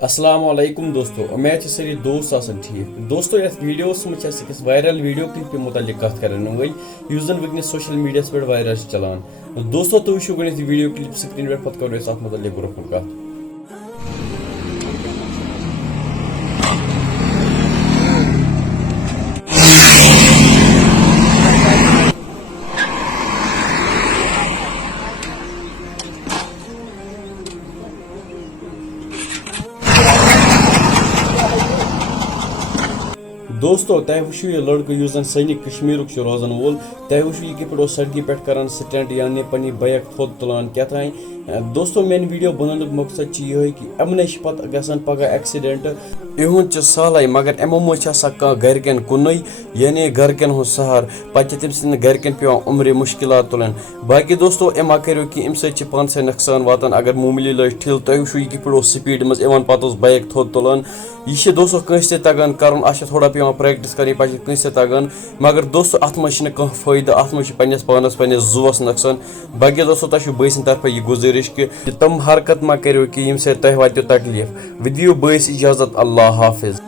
السلام علیکم دوستو امید ساری دوست آسان ٹھیک دوستو یتھ ویڈیوس مجھ أکس وائرل ویڈیو کلپ متعلق کت کرن ول یس زن ونکس سوشل میڈیا پہ وائرل چلان دوستو تھی وچھو گۄڈنیتھ ویڈیو کلپ سکرین پہ پتہ کرو ات متعلق برو کن کت دوستو تہ وچھو یہ لڑکہ یس زن سانی کشمیرک روزان وول تہ وچھو یہ کت پہ سڑکہ پہ کران سٹنٹ یعنی پنہ بائک تھوٚد تلان کیا تھان دوستو میان ویڈیو بنانک مقصد یہ کہ امن پتہ گژھان پگہ ایکسیڈنٹ یہند سہلے مگر امو مجھ گرکن کن یعنی گرکن ہند سہار پتہ تم سند گرکن پیوان عمر مشکلات تلن باقی دوستو اما کرو کہ ام سی پانس نقصان واتان اگر معمولی لج ٹھل تہ وچھو یہ کت پہ سپیڈ مز پتہ بائک تھوٚد تلان یہ دوستو کنس تہ تگان کرن ات تھوڑا پیوان پریکٹس کریں پتہ کنس تہ تگان مگر دوستو ات مز فائدہ ات مز پنس پانس پنس زوس نقصان باقی دوستو تہ بٲے سٕنٛدِ طرفہٕ یہ گزارش کہ تم حرکت ما کرو کہ یم سے تہ واتو تکلیف ودیو بٲیس اجازت اللہ حافظ.